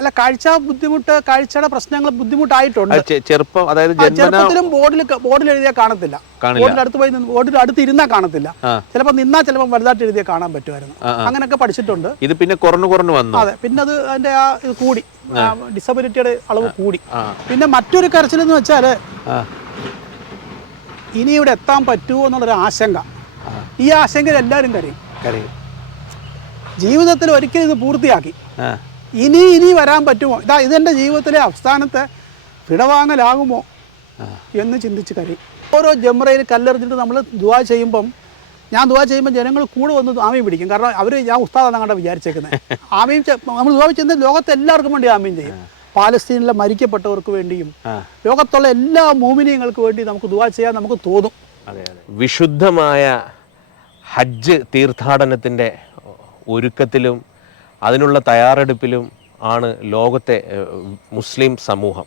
അല്ല കാഴ്ച ബുദ്ധിമുട്ട് കാഴ്ചയുടെ പ്രശ്നങ്ങൾ ബുദ്ധിമുട്ടായിട്ടുണ്ട്. ചെറുപ്പം അതായത് ചെറുപ്പത്തിലും ബോർഡിൽ ബോർഡിൽ എഴുതിയാൽ കാണത്തില്ല. ബോർഡിന്റെ അടുത്ത് പോയി ബോർഡിൽ അടുത്ത് ഇരുന്നാ കാണത്തില്ല. ചിലപ്പോൾ നിന്നാ ചിലപ്പോൾ വലുതായിട്ട് എഴുതിയാൽ കാണാൻ പറ്റുമായിരുന്നു. അങ്ങനെയൊക്കെ പഠിച്ചിട്ടുണ്ട്. ഇത് പിന്നെ കുറഞ്ഞു കുറഞ്ഞു വന്നു. അതെ പിന്നെ അത് അതിന്റെ ആ ഇത് കൂടി. ഡിസബിലിറ്റിയുടെ അളവ് കൂടി. പിന്നെ മറ്റൊരു കരച്ചിലെന്ന് വെച്ചാൽ വെച്ചാൽ ഇനി ഇവിടെ എത്താൻ പറ്റുമോ എന്നുള്ളൊരു ആശങ്ക. ഈ ആശങ്കയിൽ എല്ലാവരും കരയും. ജീവിതത്തിൽ ഒരിക്കലും ഇത് പൂർത്തിയാക്കി. ഇനി ഇനി വരാൻ പറ്റുമോ? ഇതാ ഇതെന്റെ ജീവിതത്തിലെ അവസാനത്തെ പിടവാങ്ങലാകുമോ എന്ന് ചിന്തിച്ച് കരയും. ഓരോ ജമ്രയിൽ കല്ലെറിഞ്ഞിട്ട് നമ്മൾ ദുവാ ചെയ്യുമ്പം ഞാൻ ദുവാ ചെയ്യുമ്പോൾ ജനങ്ങൾ കൂടെ വന്ന് ആമയും പിടിക്കും. കാരണം അവർ ഞാൻ ഉസ്താദാണ് കണ്ട വിചാരിച്ചേക്കുന്നത് ആമയും നമ്മൾ ദുവാ ചെയ്യുന്നത് ലോകത്തെ എല്ലാവർക്കും വേണ്ടി ആമയും ചെയ്യും. പാലസ്തീനിലെ മരിക്കപ്പെട്ടവർക്ക് വേണ്ടിയും ലോകത്തുള്ള എല്ലാ മോമിനിയങ്ങൾക്ക് വേണ്ടി നമുക്ക് ദുവാ ചെയ്യാൻ നമുക്ക് തോന്നും. വിശുദ്ധമായ ഹജ്ജ് തീർത്ഥാടനത്തിന്റെ ഒരുക്കത്തിലും അതിനുള്ള തയ്യാറെടുപ്പിലും ആണ് ലോകത്തെ മുസ്ലിം സമൂഹം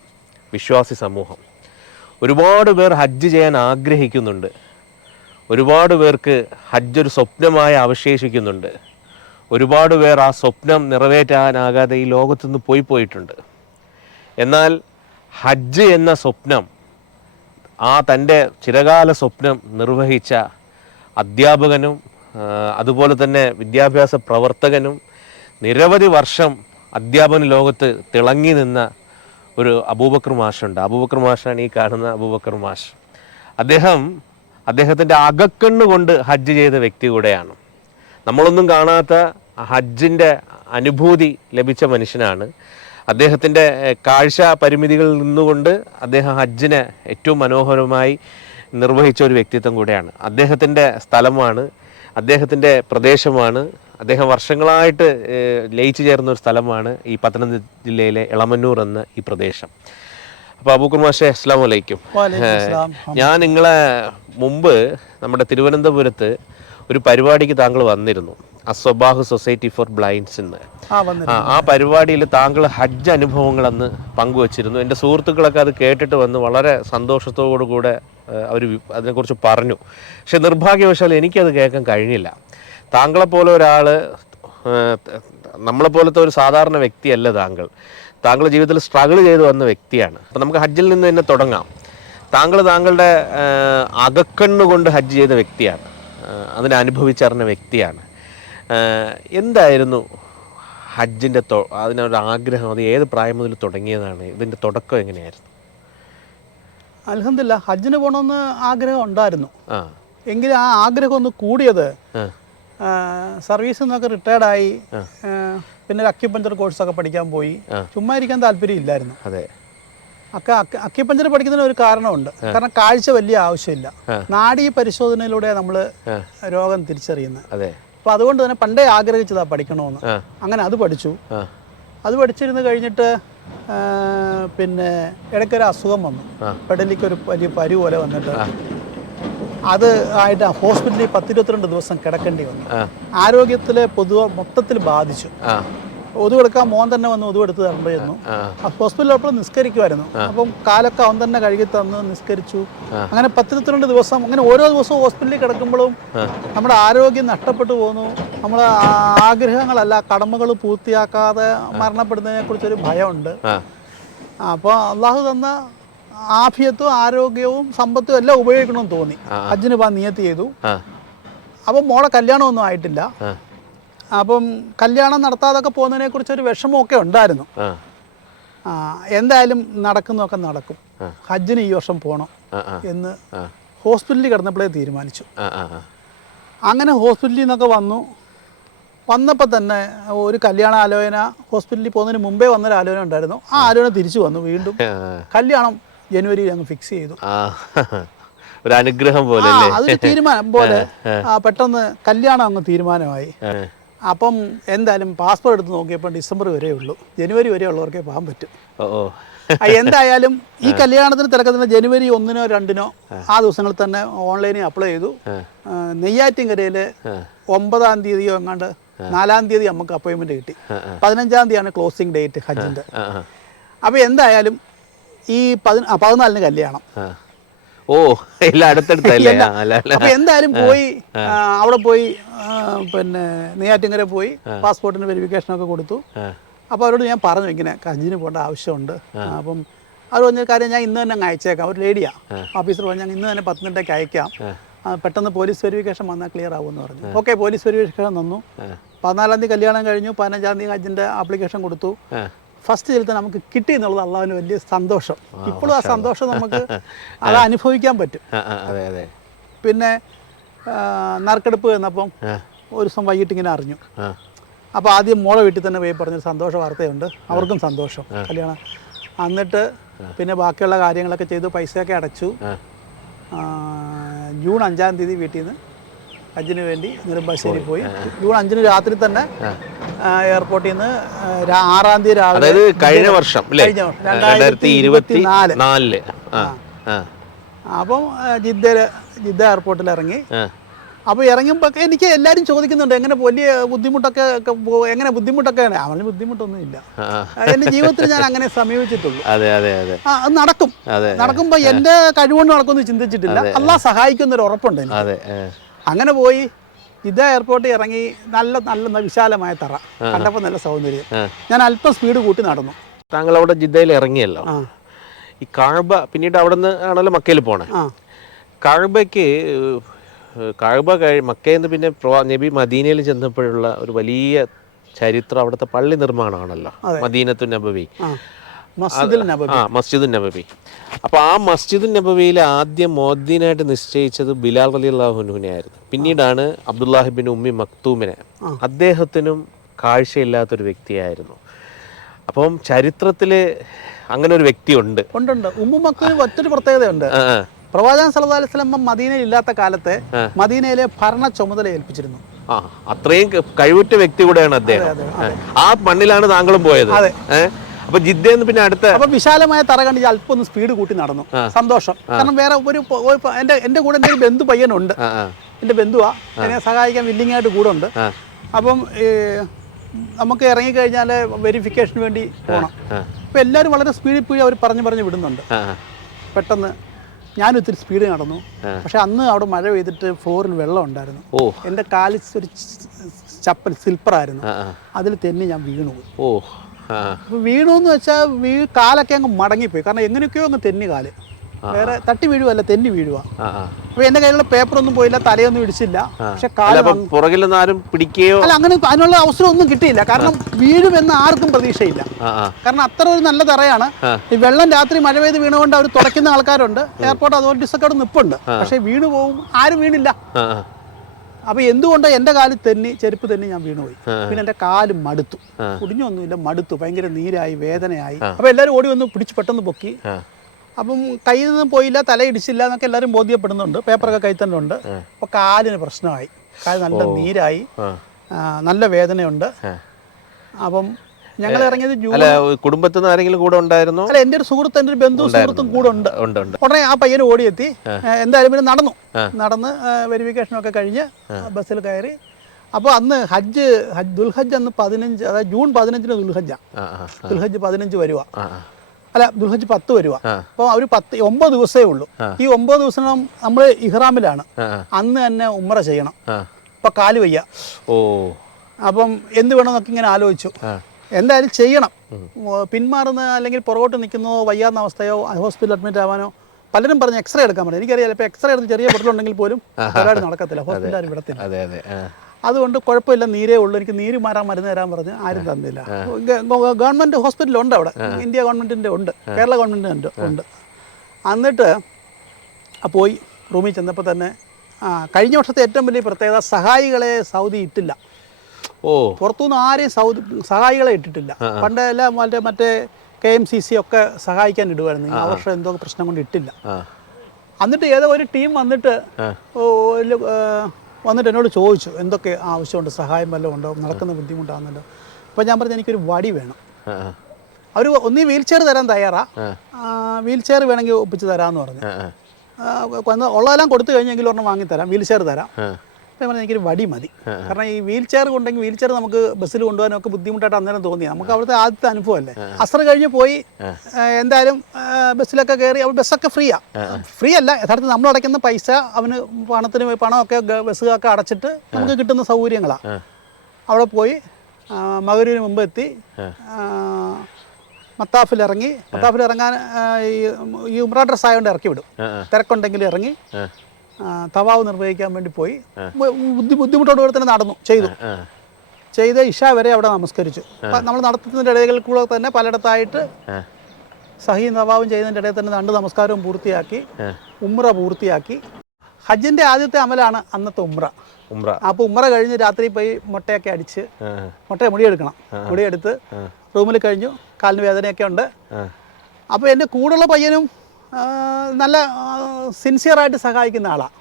വിശ്വാസി സമൂഹം. ഒരുപാട് പേർ ഹജ്ജ് ചെയ്യാൻ ആഗ്രഹിക്കുന്നുണ്ട്. ഒരുപാട് പേർക്ക് ഹജ്ജ് ഒരു സ്വപ്നമായി അവശേഷിക്കുന്നുണ്ട്. ഒരുപാട് പേർ ആ സ്വപ്നം നിറവേറ്റാനാകാതെ ഈ ലോകത്തുനിന്ന് പോയി പോയിട്ടുണ്ട്. എന്നാൽ ഹജ്ജ് എന്ന സ്വപ്നം ആ തന്റെ ചിരകാല സ്വപ്നം നിർവഹിച്ച അധ്യാപകനും അതുപോലെ തന്നെ വിദ്യാഭ്യാസ പ്രവർത്തകനും നിരവധി വർഷം അധ്യാപന ലോകത്ത് തിളങ്ങി നിന്ന ഒരു അബൂബക്കർ മാഷുണ്ട്. അബൂബക്കർ മാഷാണ് ഈ കാണുന്ന അബൂബക്കർ മാഷ്. അദ്ദേഹം അദ്ദേഹത്തിന്റെ അകക്കണ്ണ് കൊണ്ട് ഹജ്ജ് ചെയ്ത വ്യക്തി കൂടെയാണ്. നമ്മളൊന്നും കാണാത്ത ഹജ്ജിന്റെ അനുഭൂതി ലഭിച്ച മനുഷ്യനാണ്. അദ്ദേഹത്തിന്റെ കാഴ്ച പരിമിതികളിൽ നിന്നുകൊണ്ട് അദ്ദേഹം ഹജ്ജിനെ ഏറ്റവും മനോഹരമായി നിർവഹിച്ച ഒരു വ്യക്തിത്വം കൂടെയാണ്. അദ്ദേഹത്തിന്റെ സ്ഥലമാണ് അദ്ദേഹത്തിന്റെ പ്രദേശമാണ്. അദ്ദേഹം വർഷങ്ങളായിട്ട് ലയിച്ചു ചേർന്ന ഒരു സ്ഥലമാണ് ഈ പത്തനംതിട്ട ജില്ലയിലെ ഇളമന്നൂർ എന്ന ഈ പ്രദേശം. അപ്പോൾ അബൂക്കുർ മാഷെ അസ്സാം വലൈക്കും. ഞാൻ നിങ്ങളെ മുമ്പ് നമ്മുടെ തിരുവനന്തപുരത്ത് ഒരു പരിപാടിക്ക് താങ്കൾ വന്നിരുന്നു. അസ്വബാഹ് സൊസൈറ്റി ഫോർ ബ്ലൈൻഡ്സ് എന്ന്. ആ പരിപാടിയിൽ താങ്കൾ ഹജ്ജ് അനുഭവങ്ങൾ അന്ന് പങ്കുവച്ചിരുന്നു. എന്റെ സുഹൃത്തുക്കളൊക്കെ അത് കേട്ടിട്ട് വന്ന് വളരെ സന്തോഷത്തോടു കൂടെ അവർ അതിനെക്കുറിച്ച് പറഞ്ഞു. പക്ഷെ നിർഭാഗ്യവശാൽ എനിക്കത് കേൾക്കാൻ കഴിഞ്ഞില്ല. താങ്കളെപ്പോലെ ഒരാൾ നമ്മളെപ്പോലത്തെ ഒരു സാധാരണ വ്യക്തിയല്ല താങ്കൾ. താങ്കൾ ജീവിതത്തിൽ സ്ട്രഗിൾ ചെയ്ത് വന്ന വ്യക്തിയാണ്. അപ്പം നമുക്ക് ഹജ്ജിൽ നിന്ന് തന്നെ തുടങ്ങാം. താങ്കൾ താങ്കളുടെ അകക്കണ്ണുകൊണ്ട് കൊണ്ട് ഹജ്ജ് ചെയ്ത വ്യക്തിയാണ്. ആ, അതിനെ അനുഭവിച്ചറിഞ്ഞ വ്യക്തിയാണ്. എന്തായിരുന്നു ഹജ്ജിന്റെ തൊ അതിനൊരു ആഗ്രഹം? അത് ഏത് പ്രായം മുതൽ തുടങ്ങിയതാണ്? ഇതിന്റെ തുടക്കം എങ്ങനെയായിരുന്നു? അലഹമില്ല ഹജ്ജിന് പോകണമെന്ന് ആഗ്രഹം ഉണ്ടായിരുന്നു. എങ്കിലും ആ ആഗ്രഹം ഒന്ന് കൂടിയത് സർവീസിൽ നിന്നൊക്കെ റിട്ടയർഡായി പിന്നെ ഒരു അക്യുപഞ്ചർ കോഴ്സൊക്കെ പഠിക്കാൻ പോയി. ചുമ്മാ ഇരിക്കാൻ താല്പര്യം ഇല്ലായിരുന്നു. അതെ. അക്ക അക്ക- അക്യുപഞ്ചർ പഠിക്കുന്നതിന് ഒരു കാരണമുണ്ട്. കാരണം കാഴ്ച വലിയ ആവശ്യമില്ല. നാഡീ പരിശോധനയിലൂടെ നമ്മൾ രോഗം തിരിച്ചറിയുന്നത്. അപ്പൊ അതുകൊണ്ട് തന്നെ പണ്ടേ ആഗ്രഹിച്ചതാ പഠിക്കണമെന്ന് അങ്ങനെ അത് പഠിച്ചു. അത് പഠിച്ചിരുന്ന് കഴിഞ്ഞിട്ട് പിന്നെ ഇടയ്ക്കൊരു അസുഖം വന്നു. പെടലിക്ക് ഒരു വലിയ പരി പോലെ വന്നിട്ട് അത് ആയിട്ട് ഹോസ്പിറ്റലിൽ പത്തിരുപത്തിരണ്ട് ദിവസം കിടക്കേണ്ടി വന്നു. ആരോഗ്യത്തിലെ പൊതുവെ മൊത്തത്തിൽ ബാധിച്ചു. ഒതുവെടുക്കാൻ മോൻ തന്നെ വന്ന് ഒതുവെടുത്ത് തരേണ്ടിയിരുന്നു. ഹോസ്പിറ്റലിൽ അപ്പോൾ നിസ്കരിക്കുമായിരുന്നു. അപ്പം കാലൊക്കെ അവൻ തന്നെ കഴുകി തന്ന് നിസ്കരിച്ചു. അങ്ങനെ പത്തിരുപത്തിരണ്ട് ദിവസം അങ്ങനെ ഓരോ ദിവസവും ഹോസ്പിറ്റലിൽ കിടക്കുമ്പോഴും നമ്മുടെ ആരോഗ്യം നഷ്ടപ്പെട്ടു പോകുന്നു നമ്മുടെ ആ- ആഗ്രഹങ്ങളല്ല കടമകൾ പൂർത്തിയാക്കാതെ മരണപ്പെടുന്നതിനെ കുറിച്ചൊരു ഭയമുണ്ട്. അപ്പോൾ അള്ളാഹു തന്ന ആഫിയത്തും ആരോഗ്യവും സമ്പത്തും എല്ലാം ഉപയോഗിക്കണമെന്ന് തോന്നി. അജിന് പാ നിയത്ത് ചെയ്തു. അപ്പം മോളെ കല്യാണമൊന്നും ആയിട്ടില്ല. അപ്പം കല്യാണം നടത്താതൊക്കെ പോകുന്നതിനെ കുറിച്ച് ഒരു വിഷമമൊക്കെ ഉണ്ടായിരുന്നു. എന്തായാലും നടക്കുന്നതൊക്കെ നടക്കും. ഹജ്ജിന് ഈ വർഷം പോകണം എന്ന് ഹോസ്പിറ്റലിൽ കിടന്നപ്പോഴേ തീരുമാനിച്ചു. അങ്ങനെ ഹോസ്പിറ്റലിൽ നിന്നൊക്കെ വന്നു. വന്നപ്പോൾ തന്നെ ഒരു കല്യാണ ആലോചന ഹോസ്പിറ്റലിൽ പോകുന്നതിന് മുമ്പേ വന്നൊരു ആലോചന ഉണ്ടായിരുന്നു. ആ ആലോചന തിരിച്ചു വന്നു വീണ്ടും. കല്യാണം ജനുവരിയിൽ അങ്ങ് ഫിക്സ് ചെയ്തു. ഒരു അനുഗ്രഹം പോലെ അതൊരു തീരുമാനം പോലെ പെട്ടെന്ന് കല്യാണം അങ്ങ് തീരുമാനമായി. അപ്പം എന്തായാലും പാസ്പോർട്ട് എടുത്ത് നോക്കിയപ്പോൾ ഡിസംബർ വരെ ഉള്ളൂ. ജനുവരി വരെ ഉള്ളവർക്കേ പോകാൻ പറ്റും. എന്തായാലും ഈ കല്യാണത്തിന് തിരക്കത്തിന് ജനുവരി ഒന്നിനോ രണ്ടിനോ ആ. ദിവസങ്ങളിൽ തന്നെ ഓൺലൈനിൽ അപ്ലൈ ചെയ്തു. നെയ്യാറ്റിൻകരയിൽ നെയ്യാറ്റിൻകരയിൽ ഒമ്പതാം തീയതിയോ എങ്ങാണ്ട് നാലാം തീയതി നമുക്ക് അപ്പോയിൻമെന്റ് കിട്ടി. പതിനഞ്ചാം തീയതിയാണ് ക്ലോസിംഗ് ഡേറ്റ് ഹജ്ജിന്റെ. അപ്പോൾ എന്തായാലും ഈ പതിനാലിന് കല്യാണം. ഓ എല്ലാം അടുത്തടുത്തല്ലേ? അപ്പൊ എന്തായാലും പോയി അവിടെ പോയി പിന്നെ നെയ്യാറ്റിങ്കര പോയി പാസ്പോർട്ടിന് വെരിഫിക്കേഷൻ ഒക്കെ കൊടുത്തു. അപ്പൊ അപ്പോൾ അവരോട് ഞാൻ പറഞ്ഞു ഇങ്ങനെ കഞ്ചിന് പോകേണ്ട ആവശ്യമുണ്ട്. അപ്പം അവർ പറഞ്ഞ കാര്യം ഞാൻ ഇന്ന് തന്നെ അങ്ങ് അയച്ചേക്കാം. ഒരു ലേഡിയാ ഓഫീസർ പറഞ്ഞു ഞാൻ ഇന്ന് തന്നെ പത്ത് മിനിറ്റേക്ക് അയക്കാം പെട്ടെന്ന് പോലീസ് വെരിഫിക്കേഷൻ വന്നാൽ ക്ലിയർ ആവുമെന്ന് പറഞ്ഞു. ഓക്കെ പോലീസ് വെരിഫിക്കേഷൻ തന്നു പതിനാലാം തീയതി കല്യാണം കഴിഞ്ഞു പതിനഞ്ചാം തീയതി ഹജ്ജിന്റെ ആപ്ലിക്കേഷൻ കൊടുത്തു. ഫസ്റ്റ് ചിലത്തെ നമുക്ക് കിട്ടി എന്നുള്ളത് അള്ളാഹുവിന് വലിയ സന്തോഷം. ഇപ്പോഴും ആ സന്തോഷം നമുക്ക് അത് അനുഭവിക്കാൻ പറ്റും. പിന്നെ നറുക്കെടുപ്പ് എന്നപ്പം ഒരു ദിവസം വൈകിട്ട് ഇങ്ങനെ അറിഞ്ഞു. അപ്പോൾ ആദ്യം മോളെ വീട്ടിൽ തന്നെ പോയി പറഞ്ഞൊരു സന്തോഷ വാർത്തയുണ്ട്. അവർക്കും സന്തോഷം. കല്യാണം. എന്നിട്ട് പിന്നെ ബാക്കിയുള്ള കാര്യങ്ങളൊക്കെ ചെയ്തു പൈസയൊക്കെ അടച്ചു. ജൂൺ അഞ്ചാം തീയതി വീട്ടിൽ നിന്ന് ഹജ്ജിന് വേണ്ടി നെടുമ്പാശ്ശേരി പോയി. ജൂൺ അഞ്ചിന് രാത്രി തന്നെ എയർപോർട്ടിൽ നിന്ന് ആറാം തീയതി രാവിലെ അതായത് കഴിഞ്ഞ വർഷം അല്ലേ? കഴിഞ്ഞ വർഷം രണ്ടായിരത്തി ഇരുപത്തി നാലിൽ അപ്പം ജിദ്ദ ജിദ്ദ എയർപോർട്ടിൽ ഇറങ്ങി. അപ്പോൾ ഇറങ്ങുമ്പോൾ എനിക്ക് എല്ലാവരും ചോദിക്കുന്നുണ്ട് എങ്ങനെ വലിയ ബുദ്ധിമുട്ടൊക്കെ എങ്ങനെ ബുദ്ധിമുട്ടൊക്കെ അവന് ബുദ്ധിമുട്ടൊന്നുമില്ല. ഇല്ല എന്റെ ജീവിതത്തിൽ ഞാൻ അങ്ങനെ സമീപിച്ചിട്ടുള്ളൂ. അതെ അതെ അതെ. അത് നടക്കും. നടക്കുമ്പോൾ എന്റെ കഴിവുകൊണ്ട് നടക്കുമെന്ന് ചിന്തിച്ചിട്ടില്ല. അള്ളാഹ് സഹായിക്കുന്നൊരു ഉറപ്പുണ്ട് എനിക്ക്. അങ്ങനെ പോയി ഇതേ എയർപോർട്ടിൽ ഇറങ്ങി നല്ല നല്ല വിശാലമായ തറ. കണ്ടപ്പോൾ നല്ല സൗന്ദര്യം. ഞാൻ അല്പം സ്പീഡ് കൂട്ടി നടന്നു. താങ്കൾ അവിടെ ജിദ്ദയിൽ ഇറങ്ങിയല്ലോ. ഈ കാഴ്ബ പിന്നീട് അവിടെ നിന്ന് ആണല്ലോ മക്കയിൽ പോണേ. കാഴ്ബയ്ക്ക് കാഴ്ബ കഴി മക്കയിൽ നിന്ന് പിന്നെ നബി മദീനയിൽ ചെന്നപ്പോഴുള്ള ഒരു വലിയ ചരിത്രം അവിടുത്തെ പള്ളി നിർമ്മാണമാണല്ലോ. മദീനത്തു നബവി. മസ്ജിദിൽ നബബി അപ്പോൾ ആ മസ്ജിദ് നബബിയിൽ ആദ്യം മോദ്ദീനായിട്ട് നിശ്ചയിച്ചത് ബിലാൽ അലി അള്ളാഹുനുവിനെ ആയിരുന്നു. പിന്നീടാണ് അബ്ദുല്ലാഹിബിൻ ഉമ്മി മക്തൂമിനെ. അദ്ദേഹത്തിനും കാഴ്ചയില്ലാത്തൊരു വ്യക്തിയായിരുന്നു. അപ്പം ചരിത്രത്തിൽ അങ്ങനെ ഒരു വ്യക്തിയുണ്ട് ഉണ്ടുണ്ട് ഉമ്മുമക്ക് മറ്റൊരു പ്രത്യേകതയുണ്ട്. പ്രവാചകൻ സല്ലല്ലാഹു അലൈഹി വസല്ലം മദീനയിൽ ഇല്ലാത്ത കാലത്ത് മദീനയിലെ ഭരണ ചുമതല ഏൽപ്പിച്ചിരുന്നു. ആ അത്രയും കഴിവുറ്റ വ്യക്തി കൂടെയാണ് അദ്ദേഹം. ആ മണ്ണിലാണ് താങ്കളും പോയത്. അപ്പൊ ജിദ്ദേന്ന് പിന്നെ അടുത്ത അപ്പൊ വിശാലമായ തറ കണ്ട് അല്പം ഒന്ന് സ്പീഡ് കൂട്ടി നടന്നു. സന്തോഷം. കാരണം വേറെ ഒരു എന്റെ എന്റെ കൂടെ എന്റെ ബന്ധു പയ്യനുണ്ട്. എന്റെ ബന്ധുവാ. എന്നെ സഹായിക്കാൻ വില്ലിംഗ് ആയിട്ട് കൂടെ ഉണ്ട്. അപ്പം നമുക്ക് ഇറങ്ങിക്കഴിഞ്ഞാൽ വെരിഫിക്കേഷന് വേണ്ടി പോകണം അപ്പൊ എല്ലാരും എല്ലാവരും വളരെ സ്പീഡിൽ പോയി അവർ പറഞ്ഞു പറഞ്ഞു വിടുന്നുണ്ട്. പെട്ടെന്ന് ഞാൻ ഇത്തിരി സ്പീഡ് നടന്നു. പക്ഷെ അന്ന് അവിടെ മഴ പെയ്തിട്ട് ഫ്ലോറിൽ വെള്ളം ഉണ്ടായിരുന്നു. എന്റെ കാലിൽ ഒരു ചപ്പൽ ആ. അതിൽ തന്നെ ഞാൻ വീണു. ഓ. വീണു എന്ന് വെച്ചാൽ വീ കാലൊക്കെ അങ്ങ് മടങ്ങിപ്പോയി. കാരണം എങ്ങനെയൊക്കെയോ അങ്ങ് തെന്നി കാൽ. വേറെ തട്ടി വീഴുവല്ല തെന്നി വീഴുക അപ്പൊ എന്റെ കയ്യിലുള്ള പേപ്പർ ഒന്നും പോയില്ല തലയൊന്നും ഇടിച്ചില്ല. പക്ഷെ നിന്ന് ആരും പിടിക്കുകയോ അല്ല അങ്ങനെ അതിനുള്ള അവസരം ഒന്നും കിട്ടിയില്ല. കാരണം വീഴുമെന്ന് ആർക്കും പ്രതീക്ഷയില്ല. കാരണം അത്ര ഒരു നല്ല തറയാണ്. ഈ വെള്ളം രാത്രി മഴ പെയ്ത് വീണുകൊണ്ട് അവർ തുടയ്ക്കുന്ന ആൾക്കാരുണ്ട്. എയർപോർട്ട് അതോറിറ്റീസ് ഒക്കെ അവിടെ പക്ഷെ പക്ഷേ വീണു പോകും ആരും വീണില്ല. അപ്പൊ എന്തുകൊണ്ട് എന്റെ കാലിൽ തെന്നി ചെരുപ്പ് തെന്നി ഞാൻ വീണുപോയി? പിന്നെ എന്റെ കാൽ മടുത്തു. കുടിഞ്ഞൊന്നുമില്ല മടുത്തു. ഭയങ്കര നീരായി വേദനയായി. അപ്പൊ എല്ലാരും ഓടി വന്ന് പിടിച്ച് പെട്ടെന്ന് പൊക്കി. അപ്പം കയ്യിൽ നിന്ന് പോയില്ല തല ഇടിച്ചില്ല എന്നൊക്കെ എല്ലാവരും ബോധ്യപ്പെടുന്നുണ്ട്. പേപ്പറൊക്കെ കയ്യിൽ തന്നെ ഉണ്ട്. അപ്പോൾ കാലിന് പ്രശ്നമായി. കാൽ നല്ല നീരായി. നല്ല വേദനയുണ്ട്. അപ്പം ഞങ്ങൾ ഇറങ്ങിയത് ജൂൺ അല്ല കുടുംബത്തിൽ നിന്ന് ആരെങ്കിലും കൂടെ ഉണ്ടായിരുന്നു? അല്ല എന്റെ ഒരു സുഹൃത്ത് എന്റെ ഒരു ബന്ധു സുഹൃത്തും കൂടെ ഉണ്ട്. ഉടനെ ആ പയ്യൻ ഓടിയെത്തി. എന്തായാലും പിന്നെ നടന്നു. നടന്ന് വെരിഫിക്കേഷൻ ഒക്കെ കഴിഞ്ഞ് ബസ്സിൽ കയറി. അപ്പോൾ അന്ന് ഹജ്ജ് ഹജ്ജ് ദുൽഹജ്ജ് അന്ന് പതിനഞ്ച് അതായത് ജൂൺ പതിനഞ്ചിന് ദുൽഹജ്ജ. ആ ആ ദുൽഹജ്ജ് പതിനഞ്ച് വരുക. അല്ല ദുൽഹജ്ജ് പത്ത് വരുക അപ്പൊ അപ്പോൾ അവർ പത്ത് ഒമ്പത് ദിവസമേ ഉള്ളൂ. ഈ ഒമ്പത് ദിവസം നമ്മൾ ഇഹ്റാമിലാണ്. അന്ന് തന്നെ ഉമ്ര ചെയ്യണം. ഇപ്പൊ കാൽ വയ്യ. ഓ. അപ്പം എന്ത് വേണമെന്നൊക്കെ ഇങ്ങനെ ആലോചിച്ചു. എന്തായാലും ചെയ്യണം. പിന്മാറുന്ന അല്ലെങ്കിൽ പുറകോട്ട് നിൽക്കുന്നോ വയ്യാന്ന അവസ്ഥയോ ഹോസ്പിറ്റലിൽ അഡ്മിറ്റ് ആവാനോ പലരും പറഞ്ഞ് എക്സ്റേ എടുക്കാൻ പറ്റും എനിക്കറിയാം ഇപ്പോൾ എക്സ്റേ എടുത്ത് ചെറിയ പൊട്ടലുണ്ടെങ്കിൽ പോലും ഒരാൾ നടക്കത്തില്ല. ഹോസ്പിറ്റലിൽ വിടത്തില്ല. അതെ അതെ. അതുകൊണ്ട് കുഴപ്പമില്ല നീരേ ഉള്ളൂ. എനിക്ക് നീര് മാറാൻ മരുന്ന് തരാൻ പറഞ്ഞ് ആരും തന്നില്ല. ഗവൺമെന്റ് ഹോസ്പിറ്റൽ ഉണ്ട് ഹോസ്പിറ്റലുണ്ട് അവിടെ. ഇന്ത്യ ഗവൺമെന്റിന്റെ ഉണ്ട്. കേരള ഗവൺമെന്റിന്റെ ഉണ്ട്. എന്നിട്ട് പോയി റൂമിൽ ചെന്നപ്പോൾ തന്നെ കഴിഞ്ഞ വർഷത്തെ ഏറ്റവും വലിയ പ്രത്യേകത സഹായികളെ സൗദി ഇട്ടില്ല. ഓ. പുറത്തുനിന്ന് ആരെയും സൗദി സഹായികളെ ഇട്ടിട്ടില്ല. പണ്ട് എല്ലാം മറ്റേ മറ്റേ കെ എം സി സി ഒക്കെ സഹായിക്കാൻ ഇടുമായിരുന്നു ആ വർഷം എന്തോ പ്രശ്നം കൊണ്ട് ഇട്ടില്ല. എന്നിട്ട് ഏതോ ഒരു ടീം വന്നിട്ട് വന്നിട്ട് എന്നോട് ചോദിച്ചു എന്തൊക്കെ ആവശ്യമുണ്ട് സഹായം വല്ലതും ഉണ്ടോ? നടക്കുന്ന ബുദ്ധിമുട്ടാണെന്നല്ലോ അപ്പോൾ ഞാൻ പറഞ്ഞു എനിക്കൊരു വടി വേണം. അവർ ഒന്നീ വീൽ ചെയർ തരാൻ തയ്യാറാ. വീൽ ചെയർ വേണമെങ്കിൽ ഒപ്പിച്ച് തരാമെന്ന് പറഞ്ഞു. ഉള്ളതെല്ലാം കൊടുത്തു കഴിഞ്ഞെങ്കിൽ ഒരെണ്ണം വാങ്ങിത്തരാം വീൽ ചെയർ തരാം. ആ. പറഞ്ഞാൽ എനിക്കൊരു വടി മതി. കാരണം ഈ വീൽ ചെയർ കൊണ്ടെങ്കിൽ വീൽ ചെയർ നമുക്ക് ബസ്സിൽ കൊണ്ടുപോകാനൊക്കെ ബുദ്ധിമുട്ടായിട്ട് അന്നേരം തോന്നി നമുക്ക് അവിടുത്തെ ആദ്യത്തെ അനുഭവമല്ലേ അസർ കഴിഞ്ഞ് പോയി എന്തായാലും ബസ്സിലൊക്കെ കയറി അവിടെ ബസ്സൊക്കെ ഫ്രീയാ. ഫ്രീ അല്ല യഥാർത്ഥത്തിൽ നമ്മൾ അടയ്ക്കുന്ന പൈസ അവന് പണത്തിന് പണമൊക്കെ ബസ്സുകാർക്ക് അടച്ചിട്ട് നമുക്ക് കിട്ടുന്ന സൗകര്യങ്ങളാണ് അവിടെ പോയി മകരൂരിന് മുമ്പ് എത്തി മത്താഫിൽ ഇറങ്ങി മത്താഫിൽ ഇറങ്ങാൻ ഈ ഉമ്ര ഡ്രസ് ആയതുകൊണ്ട് ഇറക്കി വിടും തിരക്കുണ്ടെങ്കിൽ ഇറങ്ങി. തവാവ് നിർവഹിക്കാൻ വേണ്ടി പോയി. ബുദ്ധി ബുദ്ധിമുട്ടോട് കൂടെ തന്നെ നടന്നു ചെയ്തു. ചെയ്ത് ഇഷ വരെ അവിടെ നമസ്കരിച്ചു. നമ്മൾ നടത്തുന്നതിന്റെ ഇടയിൽ കൂടെ തന്നെ പലയിടത്തായിട്ട് സഹി നവാവും ചെയ്യുന്നതിന്റെ ഇടയിൽ തന്നെ രണ്ട് നമസ്കാരവും പൂർത്തിയാക്കി. ഉമ്ര പൂർത്തിയാക്കി. ഹജ്ജിന്റെ ആദ്യത്തെ അമലാണ് അന്നത്തെ ഉമ്ര ഉമ്ര അപ്പൊ ഉമ്ര കഴിഞ്ഞ് രാത്രി പോയി മുട്ടയൊക്കെ അടിച്ച് മുട്ടയെ മുടിയെടുക്കണം. മുടിയെടുത്ത് റൂമിൽ കഴിഞ്ഞു കാലിന് വേദനയൊക്കെ ഉണ്ട്. അപ്പൊ അപ്പോൾ എന്റെ കൂടെയുള്ള പയ്യനും നല്ല സിൻസിയറായിട്ട് സഹായിക്കുന്ന ആളാണ്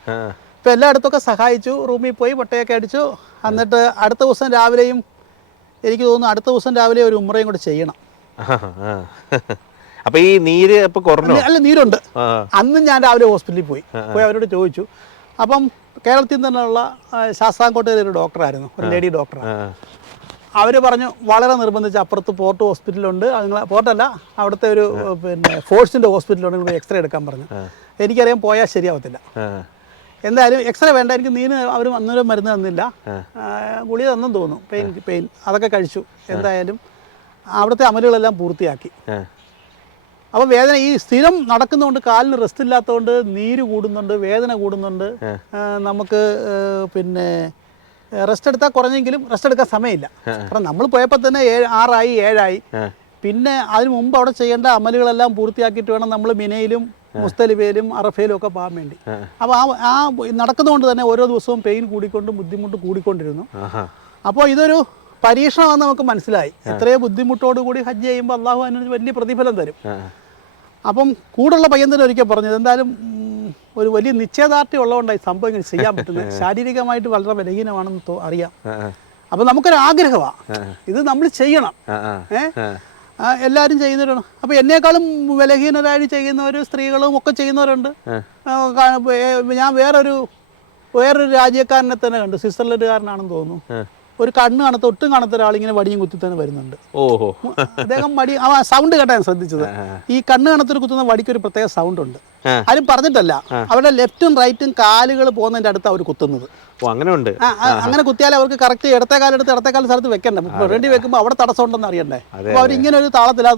ഇപ്പം എല്ലായിടത്തൊക്കെ സഹായിച്ചു റൂമിൽ പോയി പൊട്ടയൊക്കെ അടിച്ചു. എന്നിട്ട് അടുത്ത ദിവസം രാവിലെയും എനിക്ക് തോന്നുന്നു അടുത്ത ദിവസം രാവിലെ ഒരു ഉമ്രയും കൂടെ ചെയ്യണം. അപ്പൊ ഈ നീര് കുറഞ്ഞോ? അല്ല നീരുണ്ട്. അന്ന് ഞാൻ രാവിലെ ഹോസ്പിറ്റലിൽ പോയി. പോയി അവരോട് ചോദിച്ചു. അപ്പം കേരളത്തിൽ നിന്നുള്ള ശാസ്താംകോട്ടയിലെ ഒരു ഡോക്ടറായിരുന്നു. ഒരു ലേഡി ഡോക്ടറാണ്. അവർ പറഞ്ഞു വളരെ നിർബന്ധിച്ച് അപ്പുറത്ത് പോർട്ട് ഹോസ്പിറ്റലുണ്ട്. അത് നിങ്ങൾ പോർട്ടല്ല അവിടുത്തെ ഒരു പിന്നെ ഫോഴ്സിന്റെ ഹോസ്പിറ്റലുണ്ട്. നിങ്ങൾ എക്സ്റേ എടുക്കാൻ പറഞ്ഞു. എനിക്കറിയാം പോയാൽ ശരിയാവത്തില്ല. എന്തായാലും എക്സ്റേ വേണ്ട. എനിക്ക് നീന് അവർ അന്നേരം മരുന്ന് തന്നില്ല. ഗുളിക തന്നെന്ന് തോന്നുന്നു. പെയിൻ പെയിൻ അതൊക്കെ കഴിച്ചു. എന്തായാലും അവിടുത്തെ അമലുകളെല്ലാം പൂർത്തിയാക്കി. അപ്പം അപ്പോൾ വേദന ഈ സ്ഥിരം നടക്കുന്നതുകൊണ്ട് കാലിന് റെസ്റ്റ് ഇല്ലാത്തതുകൊണ്ട് നീര് കൂടുന്നുണ്ട് വേദന കൂടുന്നുണ്ട്. നമുക്ക് പിന്നെ റെസ്റ്റ് എടുത്താൽ കുറഞ്ഞെങ്കിലും റെസ്റ്റ് എടുക്കാൻ സമയമില്ല. കാരണം നമ്മൾ പോയപ്പോൾ തന്നെ ഏഴ് ആറായി ഏഴായി. പിന്നെ അതിന് മുമ്പ് അവിടെ ചെയ്യേണ്ട അമലുകളെല്ലാം പൂർത്തിയാക്കിയിട്ട് വേണം നമ്മൾ മിനയിലും മുസ്തലിബയിലും അറഫയിലും ഒക്കെ പോകാൻ വേണ്ടി. അപ്പോൾ ആ ആ നടക്കുന്നതുകൊണ്ട് തന്നെ ഓരോ ദിവസവും പെയിൻ കൂടിക്കൊണ്ടും ബുദ്ധിമുട്ട് കൂടിക്കൊണ്ടിരുന്നു. അപ്പോൾ ഇതൊരു പരീക്ഷണമാണെന്ന് നമുക്ക് മനസ്സിലായി. ഇത്രയും ബുദ്ധിമുട്ടോടുകൂടി ഹജ്ജ് ചെയ്യുമ്പോൾ അള്ളാഹു അതിനൊരു വലിയ പ്രതിഫലം തരും. അപ്പം കൂടുള്ള പയ്യൻ തന്നെ ഒരിക്കൽ പറഞ്ഞത് എന്തായാലും ഒരു വലിയ നിശ്ചയദാർഢ്യം ഉള്ളതുകൊണ്ടായി സംഭവം ഇങ്ങനെ ചെയ്യാൻ പറ്റുന്നത്. ശാരീരികമായിട്ട് വളരെ ബലഹീനമാണെന്ന് അറിയാം. അപ്പം നമുക്കൊരു ആഗ്രഹമാണ് ഇത് നമ്മൾ ചെയ്യണം. ഏ? എല്ലാവരും ചെയ്യുന്നവരാണ്. അപ്പോൾ എന്നെക്കാളും ബലഹീനരായിട്ട് ചെയ്യുന്നവർ സ്ത്രീകളും ഒക്കെ ചെയ്യുന്നവരുണ്ട്. ഞാൻ വേറൊരു വേറൊരു രാജ്യക്കാരനെ തന്നെ കണ്ടു. സ്വിറ്റ്സർലൻഡുകാരനാണെന്ന് തോന്നുന്നു. ഒരു കണ്ണ് കാണാത്ത ഒട്ടും കാണാത്ത ഒരാളിങ്ങനെ വടിയും കുത്തി തന്നെ വരുന്നുണ്ട്. ഓഹോ. അദ്ദേഹം വടി ആ സൗണ്ട് കേട്ടാ ഞാൻ ശ്രദ്ധിച്ചത്. ഈ കണ്ണ് കാണാത്തൊരു കുത്തുന്ന വടിക്ക് ഒരു പ്രത്യേക സൗണ്ട് ഉണ്ട്. ആരും പറഞ്ഞിട്ടല്ല. അവരുടെ ലെഫ്റ്റും റൈറ്റും കാലുകൾ പോകുന്നതിന്റെ അടുത്ത് അവർ കുത്തുന്നത്. അങ്ങനെയുണ്ട്. അങ്ങനെ ഉണ്ട് അങ്ങനെ കുത്തിയാൽ അവർക്ക് കറക്റ്റ് ഇടത്തെ കാലെടുത്ത് ഇടത്തെ കാല സ്ഥലത്ത് വെക്കണ്ടേ? ഫ്രണ്ടി വെക്കുമ്പോൾ അവിടെ തടസ്സം ഉണ്ടെന്ന് അറിയണ്ടേ അപ്പൊ അവർ ഇങ്ങനെ ഒരു താളത്തിലാ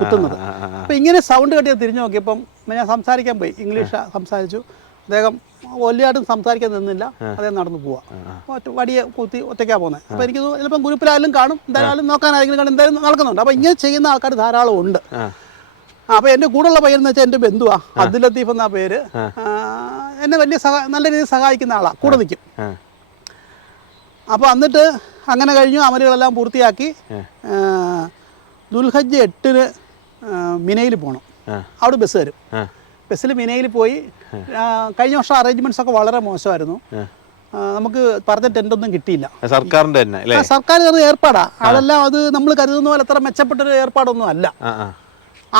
കുത്തുന്നത്. അപ്പോൾ ഇങ്ങനെ സൗണ്ട് കേട്ടിയാൽ തിരിഞ്ഞു നോക്കിയപ്പം ഞാൻ സംസാരിക്കാൻ പോയി. ഇംഗ്ലീഷ് സംസാരിച്ചു. അദ്ദേഹം വലിയായിട്ടും സംസാരിക്കാൻ നിന്നില്ല. അതേ നടന്നു പോവാ. ഒറ്റ വടിയെ കുത്തി ഒറ്റയ്ക്കാ പോകുന്നത് അപ്പൊ എനിക്ക് ചിലപ്പോൾ ചിലപ്പം ഗ്രൂപ്പിലായാലും കാണും. എന്തായാലും നോക്കാൻ ആരെങ്കിലും കാണും എന്തായാലും നടക്കുന്നുണ്ട്. അപ്പൊ ഇങ്ങനെ ചെയ്യുന്ന ആൾക്കാർ ധാരാളം ഉണ്ട്. അപ്പൊ എന്റെ കൂടെ കൂടെയുള്ള പയ്യൻ എന്ന് വെച്ചാൽ എന്റെ ബന്ധുവാ. അബ്ദുൽ ലത്തീഫ് എന്നാ പേര്. എന്നെ വലിയ നല്ല രീതിയിൽ സഹായിക്കുന്ന ആളാ. കൂടെ നിൽക്കും അപ്പൊ എന്നിട്ട് അങ്ങനെ കഴിഞ്ഞു. അമലുകളെല്ലാം പൂർത്തിയാക്കി. ദുൽഹജ് ദുൽഹജ്ജ് എട്ടിന് മിനയിൽ പോകണം അവിടെ ബസ് തരും. ബസ്സിൽ മിനയിൽ പോയി കഴിഞ്ഞ വർഷം അറേഞ്ച്മെന്റ്സ് ഒക്കെ വളരെ മോശമായിരുന്നു. നമുക്ക് പറഞ്ഞ ടെന്റ് ഒന്നും കിട്ടിയില്ല. സർക്കാരിന്റെ തന്നെ സർക്കാർ ഏർപ്പാടാ. അതെല്ലാം അത് നമ്മൾ കരുതുന്ന പോലെ അത്ര മെച്ചപ്പെട്ട ഒരു ഏർപ്പാടൊന്നും അല്ല.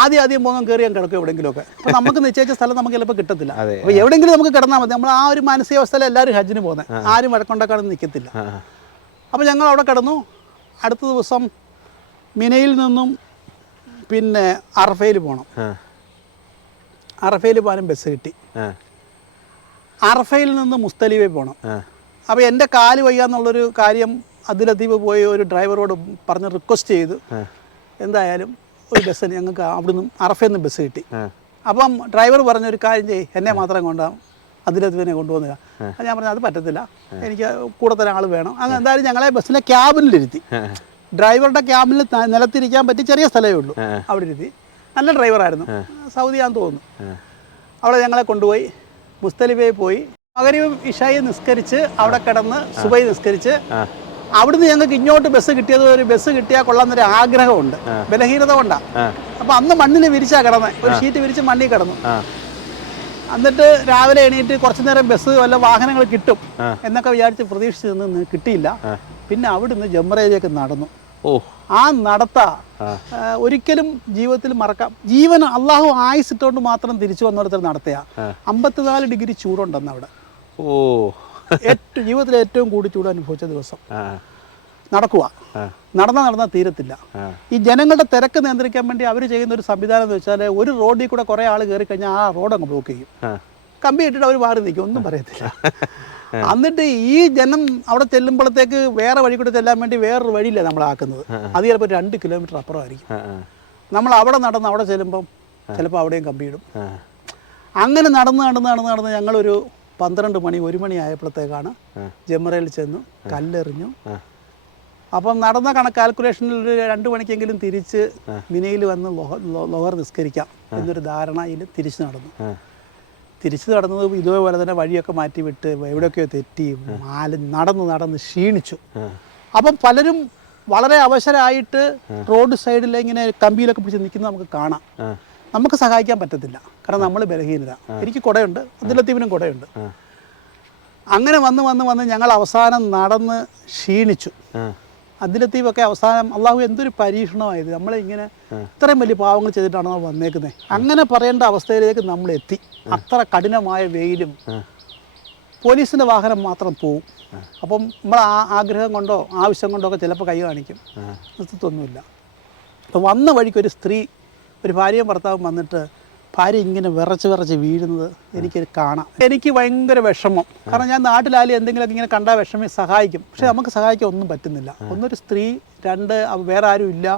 ആദ്യം ആദ്യം പോകാൻ കയറി ഞാൻ കിടക്കും എവിടെയെങ്കിലുമൊക്കെ. അപ്പൊ നമുക്ക് നിശ്ചയിച്ച സ്ഥലം നമുക്ക് ചിലപ്പോൾ കിട്ടത്തില്ല. അപ്പൊ എവിടെയെങ്കിലും നമുക്ക് കിടന്നാൽ മതി. നമ്മൾ ആ ഒരു മാനസികാവസ്ഥയിൽ എല്ലാവരും ഹജ്ജിന് പോകുന്നത് ആരും വഴക്കൊണ്ടാക്കാണെന്ന് നിൽക്കത്തില്ല അപ്പൊ ഞങ്ങൾ അവിടെ കിടന്നു. അടുത്ത ദിവസം മിനയിൽ നിന്നും പിന്നെ അർഫയിൽ പോകണം അറഫയിൽ പോകാനും ബസ് കിട്ടി. അറഫയിൽ നിന്ന് മുസ്തലിഫയിൽ പോകണം അപ്പോൾ എന്റെ കാൽ വയ്യാന്നുള്ളൊരു കാര്യം അതിലതീവ് പോയി ഒരു ഡ്രൈവറോട് പറഞ്ഞ് റിക്വസ്റ്റ് ചെയ്തു എന്തായാലും ഒരു ബസ് ഞങ്ങൾക്ക് അവിടുന്ന് അറഫയിൽ നിന്ന് ബസ് കിട്ടി. അപ്പം ഡ്രൈവർ പറഞ്ഞൊരു കാര്യം ചെയ്യ് എന്നെ മാത്രം കൊണ്ടാകും അതിലതീവിനെ കൊണ്ടുപോകുന്നില്ല അത് ഞാൻ പറഞ്ഞു അത് പറ്റത്തില്ല. എനിക്ക് കൂടെ തന്നെ ആൾ വേണം. അങ്ങനെ എന്തായാലും ഞങ്ങളെ ബസ്സിനെ ക്യാബിനിലിരുത്തി. ഡ്രൈവറുടെ ക്യാബിനിൽ നിലത്തിരിക്കാൻ പറ്റി ചെറിയ സ്ഥലമേ ഉള്ളൂ. അവിടെ ഇരുത്തി നല്ല ഡ്രൈവറായിരുന്നു. സൗദിയാന്ന് തോന്നുന്നു. അവിടെ ഞങ്ങളെ കൊണ്ടുപോയി. മുസ്തലിഫയിൽ പോയി. മകരീവും ഇഷായി നിസ്കരിച്ച് അവിടെ കിടന്ന് സുബൈ നിസ്കരിച്ച് അവിടുന്ന് ഞങ്ങൾക്ക് ഇങ്ങോട്ട് ബസ് കിട്ടിയത് ഒരു ബസ് കിട്ടിയാൽ കൊള്ളാന്നൊരു ആഗ്രഹമുണ്ട്. ബലഹീനത കൊണ്ടാ അപ്പൊ അന്ന് മണ്ണിൽ വിരിച്ചാ കിടന്നത് ഒരു ഷീറ്റ് വിരിച്ച് മണ്ണിൽ കിടന്നു. എന്നിട്ട് രാവിലെ എണീറ്റ് കുറച്ചു നേരം ബസ് വല്ല വാഹനങ്ങൾ കിട്ടും എന്നൊക്കെ വിചാരിച്ച് പ്രതീക്ഷിച്ച് നിന്ന് കിട്ടിയില്ല. പിന്നെ അവിടുന്ന് ജമ്മറയിലേക്ക് നടന്നു. ഓ. ആ നടത്ത ഒരിക്കലും ജീവിതത്തിൽ മറക്കാം. ജീവൻ അള്ളാഹു ആയിസിട്ടുകൊണ്ട് മാത്രം തിരിച്ചു വന്നിടത്തിൽ നടത്തിയ. അമ്പത്തിനാല് ഡിഗ്രി ചൂടുണ്ടെന്ന് അവിടെ. ഓ. ഏറ്റവും ജീവിതത്തിൽ ഏറ്റവും കൂടി ചൂട് അനുഭവിച്ച ദിവസം. നടക്കുക നടന്ന നടന്ന തീരത്തില്ല. ഈ ജനങ്ങളുടെ തിരക്ക് നിയന്ത്രിക്കാൻ വേണ്ടി അവർ ചെയ്യുന്ന ഒരു സംവിധാനം എന്ന് വെച്ചാൽ ഒരു റോഡിൽ കൂടെ കുറേ ആൾ കയറി കഴിഞ്ഞാൽ ആ റോഡ് അങ്ങ് ബ്ലോക്ക് ചെയ്യും. കമ്പി ഇട്ടിട്ട് അവർ മാറി നിൽക്കും ഒന്നും പറയത്തില്ല. എന്നിട്ട് ഈ ജനം അവിടെ ചെല്ലുമ്പോഴത്തേക്ക് വേറെ വഴി കൂടെ ചെല്ലാൻ വേണ്ടി വേറൊരു വഴിയില്ല നമ്മളാക്കുന്നത് അത് ചിലപ്പോൾ രണ്ട് കിലോമീറ്റർ അപ്പുറമായിരിക്കും. നമ്മൾ അവിടെ നടന്ന് അവിടെ ചെല്ലുമ്പം ചിലപ്പോൾ അവിടെയും കമ്പിയിടും അങ്ങനെ നടന്ന് നടന്ന് നടന്ന് നടന്ന് ഞങ്ങളൊരു പന്ത്രണ്ട് മണി ഒരു മണി ആയപ്പോഴത്തേക്കാണ് ജമറയിൽ ചെന്നു കല്ലെറിഞ്ഞു. അപ്പം നടന്ന കണക്ക് കാൽക്കുലേഷനിൽ ഒരു രണ്ട് മണിക്കെങ്കിലും തിരിച്ച് മിനയിൽ വന്ന് ലോഹർ നിസ്കരിക്കാം എന്നൊരു ധാരണയിൽ തിരിച്ചു നടന്നു. തിരിച്ചു നടന്നത് ഇതുപോലെ തന്നെ വഴിയൊക്കെ മാറ്റി വിട്ട് എവിടെയൊക്കെയോ തെറ്റി മാല നടന്ന് നടന്ന് ക്ഷീണിച്ചു. അപ്പം പലരും വളരെ അവശരായിട്ട് റോഡ് സൈഡിൽ ഇങ്ങനെ കമ്പിയിലൊക്കെ പിടിച്ച് നിൽക്കുന്നത് നമുക്ക് കാണാം. നമുക്ക് സഹായിക്കാൻ പറ്റത്തില്ല. കാരണം നമ്മൾ ബലഹീനത എനിക്ക് കുടയുണ്ട്. അതിലത്തീവിനും കുടയുണ്ട്. അങ്ങനെ വന്ന് വന്ന് വന്ന് ഞങ്ങൾ അവസാനം നടന്ന് ക്ഷീണിച്ചു. ആ. അതിലത്തീവൊക്കെ അവസാനം അള്ളാഹു എന്തൊരു പരീക്ഷണമായത്. നമ്മളിങ്ങനെ ഇത്രയും വലിയ പാവങ്ങൾ ചെയ്തിട്ടാണ് നമ്മൾ വന്നേക്കുന്നത് അങ്ങനെ പറയേണ്ട അവസ്ഥയിലേക്ക് നമ്മൾ എത്തി. അത്ര കഠിനമായ വെയിലും പോലീസിന്റെ വാഹനം മാത്രം പോവും. അപ്പം നമ്മൾ ആ ആഗ്രഹം കൊണ്ടോ ആവശ്യം കൊണ്ടോ ഒക്കെ ചിലപ്പോൾ കൈ കാണിക്കും. നിർത്തത്തൊന്നുമില്ല. അപ്പോൾ വന്ന വഴിക്ക് ഒരു സ്ത്രീ ഒരു ഭാര്യയും ഭർത്താവും വന്നിട്ട് ഭാര്യ ഇങ്ങനെ വിറച്ച് വിറച്ച് വീഴുന്നത് എനിക്ക് കാണാം. എനിക്ക് ഭയങ്കര വിഷമം. കാരണം ഞാൻ നാട്ടിലാലും എന്തെങ്കിലുമൊക്കെ ഇങ്ങനെ കണ്ടാൽ വിഷമം സഹായിക്കും. പക്ഷെ നമുക്ക് സഹായിക്കാൻ ഒന്നും പറ്റുന്നില്ല. ഒന്നൊരു സ്ത്രീ രണ്ട് വേറെ ആരും ഇല്ല.